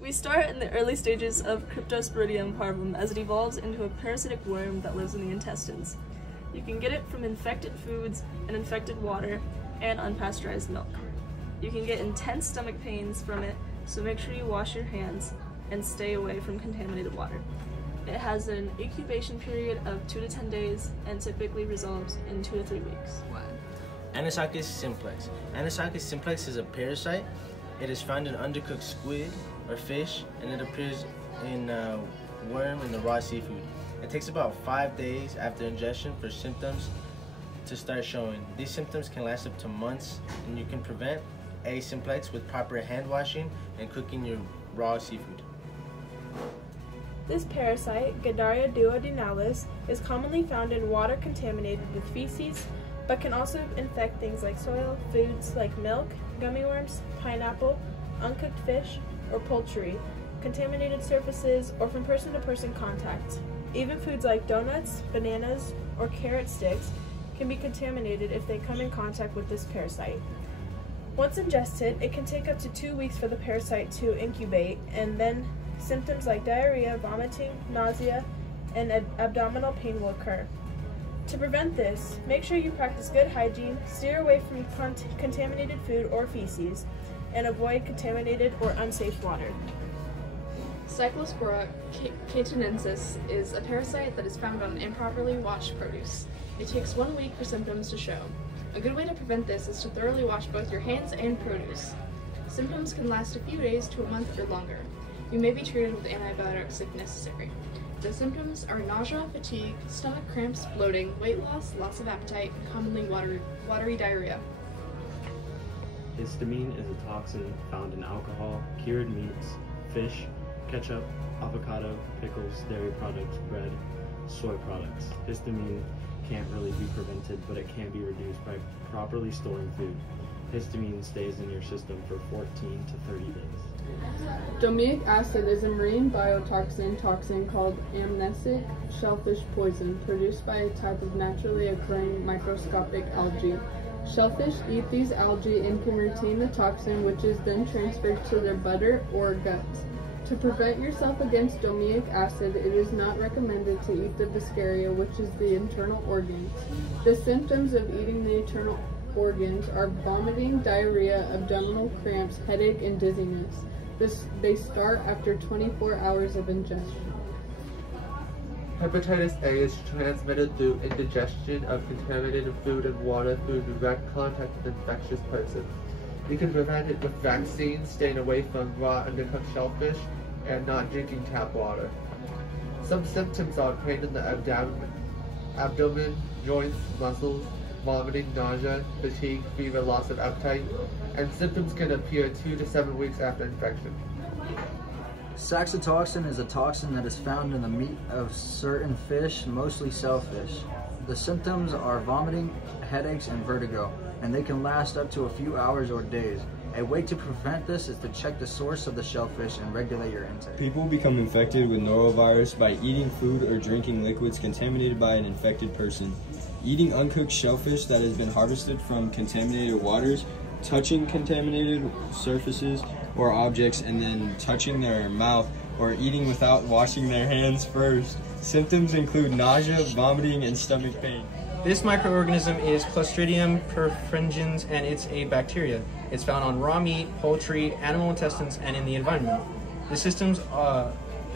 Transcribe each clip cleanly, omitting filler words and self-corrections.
We start in the early stages of Cryptosporidium parvum as it evolves into a parasitic worm that lives in the intestines. You can get it from infected foods and infected water and unpasteurized milk. You can get intense stomach pains from it, so make sure you wash your hands and stay away from contaminated water. It has an incubation period of 2 to 10 days and typically resolves in 2 to 3 weeks. Anisakis simplex. Anisakis simplex is a parasite. It is found in undercooked squid or fish, and it appears in worm in the raw seafood. It takes about 5 days after ingestion for symptoms to start showing. These symptoms can last up to months, and you can prevent A simplex with proper hand washing and cooking your raw seafood. This parasite, Giardia duodenalis, is commonly found in water contaminated with feces, but can also infect things like soil, foods like milk, gummy worms, pineapple, uncooked fish, or poultry, contaminated surfaces, or from person-to-person contact. Even foods like donuts, bananas, or carrot sticks can be contaminated if they come in contact with this parasite. Once ingested, it can take up to 2 weeks for the parasite to incubate, and then symptoms like diarrhea, vomiting, nausea, and abdominal pain will occur. To prevent this, make sure you practice good hygiene, steer away from contaminated food or feces, and avoid contaminated or unsafe water. Cyclospora cayetanensis is a parasite that is found on improperly washed produce. It takes 1 week for symptoms to show. A good way to prevent this is to thoroughly wash both your hands and produce. Symptoms can last a few days to a month or longer. You may be treated with antibiotics if necessary. The symptoms are nausea, fatigue, stomach cramps, bloating, weight loss, loss of appetite, and commonly watery diarrhea. Histamine is a toxin found in alcohol, cured meats, fish, ketchup, avocado, pickles, dairy products, bread, soy products. Histamine can't really be prevented, but it can be reduced by properly storing food. Histamine stays in your system for 14 to 30 days. Domiic acid is a marine biotoxin toxin called amnesic shellfish poison produced by a type of naturally occurring microscopic algae. Shellfish eat these algae and can retain the toxin, which is then transferred to their butter or guts. To prevent yourself against domiic acid, it is not recommended to eat the visceria, which is the internal organs. The symptoms of eating the internal organs are vomiting, diarrhea, abdominal cramps, headache, and dizziness. They start after 24 hours of ingestion. Hepatitis A is transmitted through indigestion of contaminated food and water through direct contact with an infectious person. You can prevent it with vaccines, staying away from raw undercooked shellfish, and not drinking tap water. Some symptoms are pain in the abdomen, joints, muscles, vomiting, nausea, fatigue, fever, loss of appetite, and symptoms can appear 2 to 7 weeks after infection. Saxitoxin is a toxin that is found in the meat of certain fish, mostly shellfish. The symptoms are vomiting, headaches, and vertigo, and they can last up to a few hours or days. A way to prevent this is to check the source of the shellfish and regulate your intake. People become infected with norovirus by eating food or drinking liquids contaminated by an infected person. Eating uncooked shellfish that has been harvested from contaminated waters, touching contaminated surfaces or objects, and then touching their mouth or eating without washing their hands first. Symptoms include nausea, vomiting, and stomach pain. This microorganism is Clostridium perfringens, and it's a bacteria. It's found on raw meat, poultry, animal intestines, and in the environment. The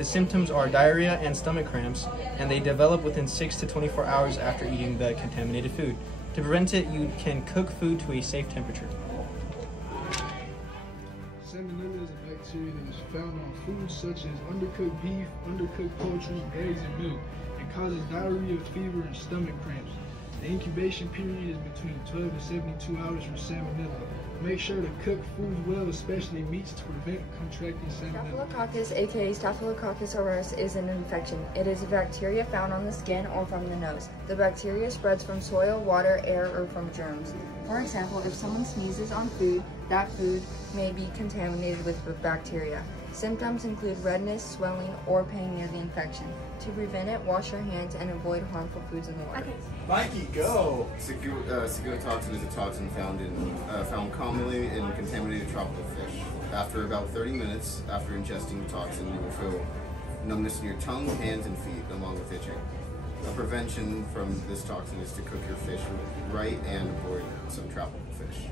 symptoms are diarrhea and stomach cramps, and they develop within 6 to 24 hours after eating the contaminated food. To prevent it, you can cook food to a safe temperature. Salmonella is a bacteria that is found on foods such as undercooked beef, undercooked poultry, eggs, and milk. It causes diarrhea, fever, and stomach cramps. The incubation period is between 12 to 72 hours for salmonella. Make sure to cook foods well, especially meats, to prevent contracting salmonella. Staphylococcus, aka Staphylococcus aureus, is an infection. It is a bacteria found on the skin or from the nose. The bacteria spreads from soil, water, air, or from germs. For example, if someone sneezes on food, that food may be contaminated with bacteria. Symptoms include redness, swelling, or pain near the infection. To prevent it, wash your hands and avoid harmful foods in the water. Mikey, go! Ciguatoxin is a toxin found commonly in contaminated tropical fish. After about 30 minutes after ingesting the toxin, you will feel numbness in your tongue, hands, and feet, along with itching. A prevention from this toxin is to cook your fish right and avoid some tropical fish.